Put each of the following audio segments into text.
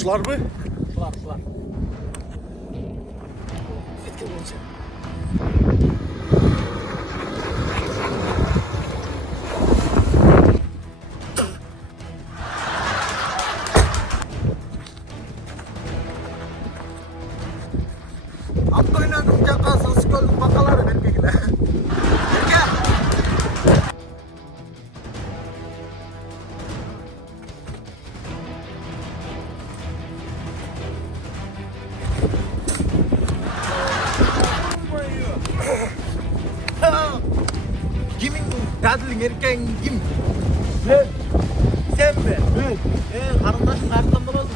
Şular mı? Şular. Fetke olacak. Abduyla jakası sıkıldım bakaları erkekler. Gel. Kimin dadılın erkeğin kim? Ben. Sen mi? Ben. Karındaşın arkamda olsun.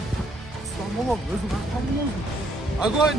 İstanbul'um. Özüm arkamda olsun. Agoyn.